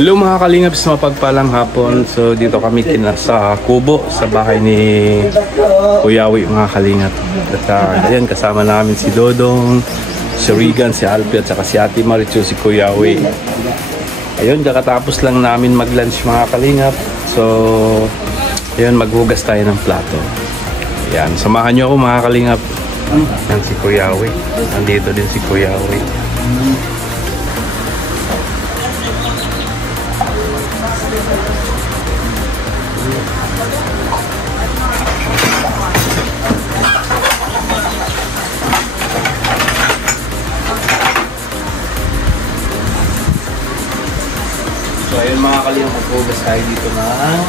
Hello mga kalingap, sa mapagpalang hapon. So dito kami sa Kubo, sa bahay ni Kuyawi mga kalingap. At ayan, kasama namin si Dodong, si Regan, si Alfie, at saka si Ate Marichu, si Kuyawi. Ayun, kakatapos lang namin mag-lunch mga kalingap. So ayun, maghugas tayo ng plato. Ayan, samahan nyo ako mga kalingap. Yan si Kuyawi. Nandito din si Kuyawi. So ayun mga kalingap, maghugas tayo dito ng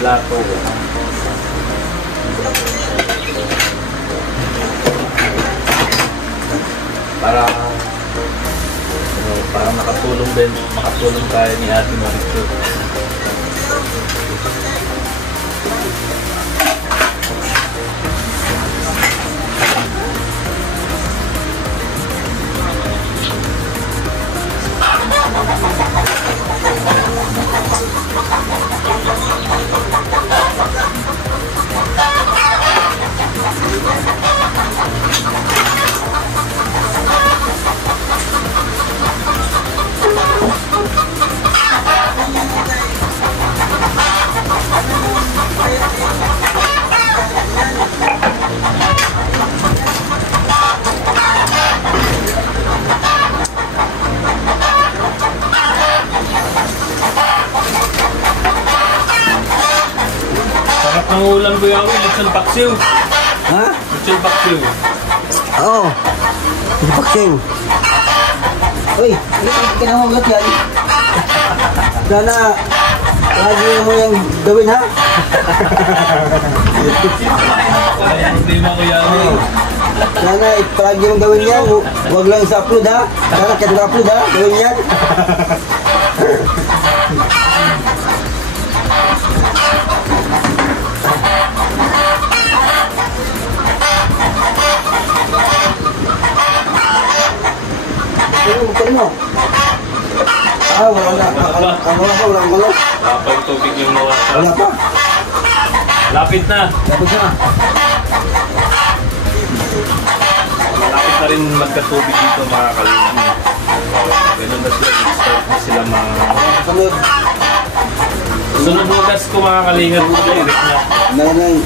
plato. Para makatulong tayo ni Ate Marichu. Ang ulam ko yung lechon paksiw. Ha? Lechon paksiw. Oo. Lechon paksiw. Uy, hindi ka kinahugat yan. Sana, lagi mo yung gawin ha? Ay, hindi mo ko yan. Sana, palagi mong gawin yan. Huwag lang sa upload ha. Sana, kaya upload ha. Gawin yan. Ano? Wala na. Wala na. Kapag tubig yung mawasa. Wala pa. Lapit na. Tapos na. Lapit na rin magkatubig dito mga kalingap. Ganun na sila. Start na sila mga... Sunod. Sunod hugas ko mga kalingap. Direct na. Nanay.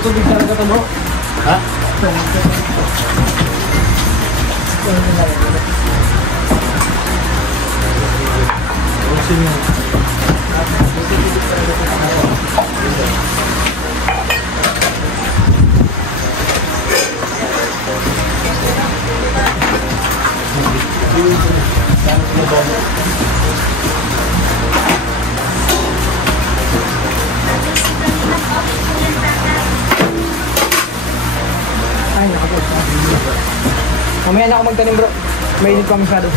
Tubig talaga ito, bro. Ha? Ay, nakapag. Mamaya na ako magtanim, bro. Mainit pa masyado.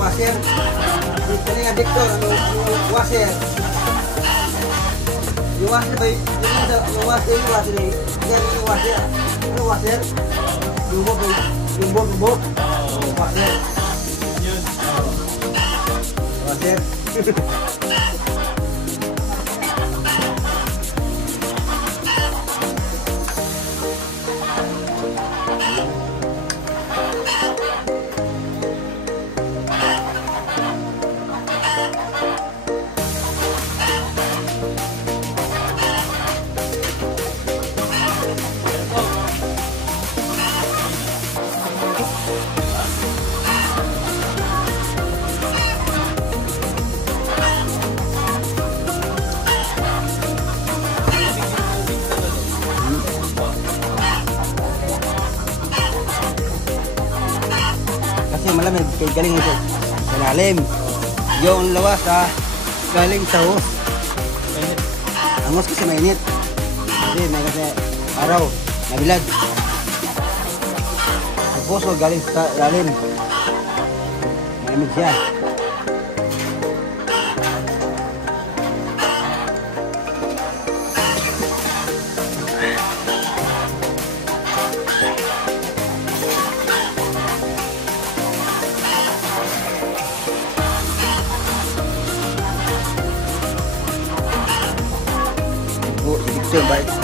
Washer. Ini nga Victor, washer. Yung washer ba yung washer eh. Yan yung washer. Ano washer? Yung bot. Washer. Washer. Kasi malamig, kaya galing ito sa lalim. Yung lawas galing sa hos. Ang hos kasi mainit. Kasi may kasi araw, nabilad. Ang puso galing sa lalim. Malamig siya.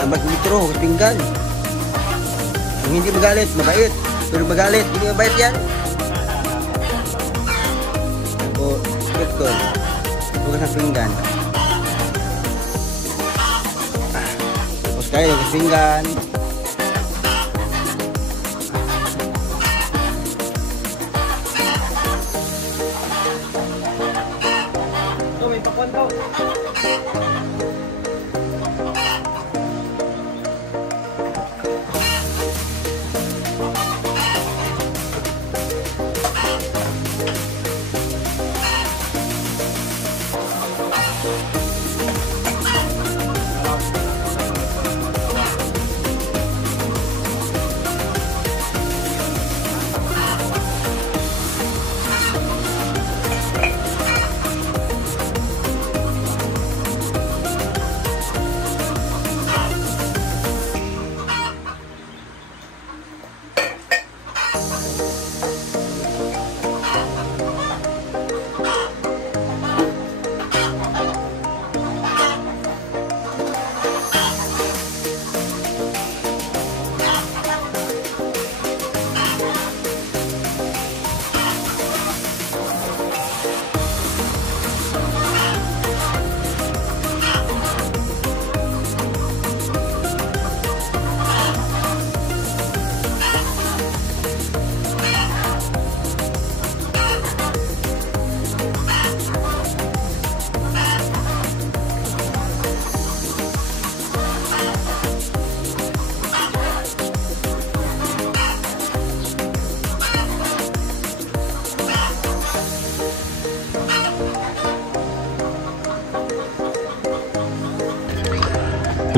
Mag-litro, pinggan. Ang hindi magalit, mabait. Pero magalit, hindi mabait yan. tol. Hugas ng pinggan. Tapos kayo, hugas pinggan. May pakwan daw.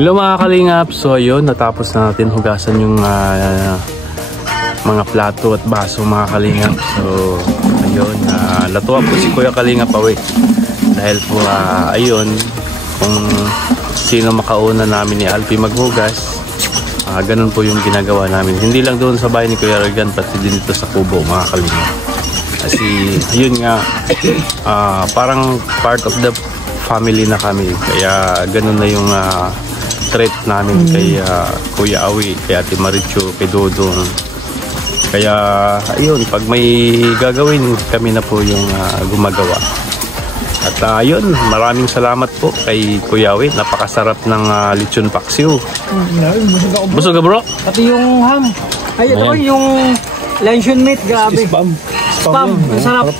Hello mga kalingap, so ayun, natapos na natin hugasan yung mga plato at baso mga kalingap. So ayun, natuwa po si Kuya Kalingap Awi dahil po ayun, kung sino makauna namin ni Alpi maghugas, ganun po yung ginagawa namin. Hindi lang doon sa bahay ni Kuya Regan, pati din dito sa kubo mga kalingap. Kasi yun nga, parang part of the family na kami, kaya ganun na yung treat namin kay Kuya Awi, kay Ate Marichu, kay Dodong. Kaya ayun, pag may gagawin, kami na po yung gumagawa. At ayun, maraming salamat po kay Kuya Awi. Napakasarap ng lechon paksiw. Busog ka bro? Pati yung ham. Ay, ito yung luncheon meat, grabe. Spam, ang sarap.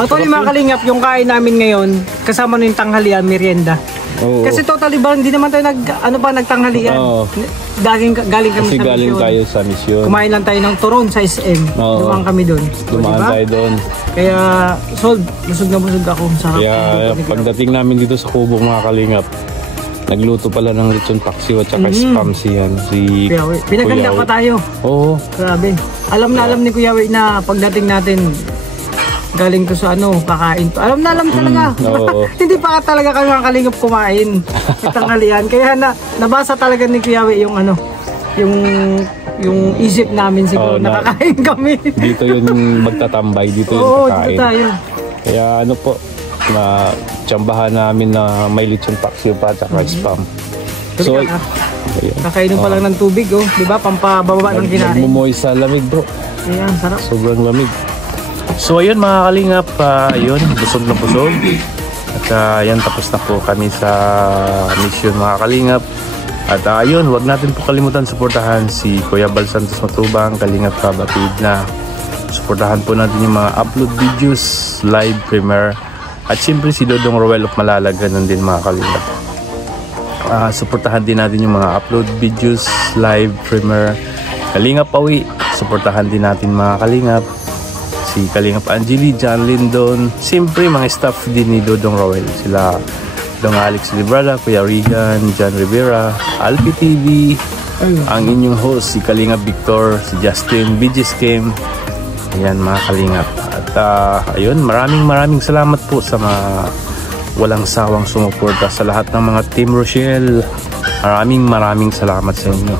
Ito yung mga kalingap, yung kain namin ngayon, kasama na yung tanghalian, merienda. Oo. Kasi totally ba, hindi naman tayo nagtanghalian. Oo. Galing kami Kasi sa galing misyon. tayo sa misyon. Kumain lang tayo ng turon sa SM. Oo. Dumaan kami doon. Dumaan tayo doon. Kaya, sold. Busog na busog ako. Sarap. Kaya pagdating namin dito sa kubo mga kalingap, nagluto pala ng lechon paksiw at saka spam siyan. Si Kuya Awi. Pinaganda pa tayo. Oo. Grabe. Alam na ni Kuya Awi na pagdating natin, galing to sa kakain to. Alam talaga. Oo. Hindi pa talaga kami mga kalingap kumain. Tanghalian. Kaya nabasa talaga ni Kuya Awi yung yung isip namin siguro, nakakain kami. Dito yun magtatambay, dito yun kakain. Dito tayo. Kaya po, na tsambahan namin na may lechon paksiw pa at saka spam. So, ayun. Kakainom pa lang ng tubig, di ba? Pampababa ng kinain. Nagmumumoy sa lamig bro. Ayan, sarap. Sobrang lamig. So ayun mga kalingap, ayun, busog na busog. At ayan, tapos na po kami sa mission mga kalingap. At ayun, wag natin po kalimutan suportahan si Kuya Bal Santos Matubang, Kalingap Kabatid na. Suportahan po natin yung mga upload videos, live premiere. At siyempre si Dodong Roel of Malalag, ganun din mga kalingap. Suportahan din natin yung mga upload videos, live premiere. Kalingap Awi, suportahan din natin mga kalingap. Si Kalingap Angeli, John Lindon, siyempre mga staff din ni Dodong Roel. Sila Dong Alex Librada, Kuya Regan, John Rivera, Alpi TV, ang inyong host si Kalingap Victor, si Justin, BG's Game. Ayan mga kalingap. At ayun, maraming salamat po sa mga walang sawang sumuporta sa lahat ng mga Team Rochelle. Maraming salamat sa inyo.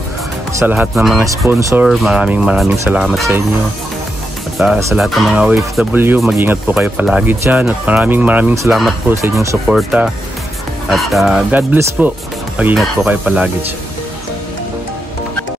Sa lahat ng mga sponsor, maraming salamat sa inyo. At sa lahat ng mga OFW, mag-ingat po kayo palagi dyan. At maraming salamat po sa inyong suporta. At God bless po. Mag-ingat po kayo palagi dyan.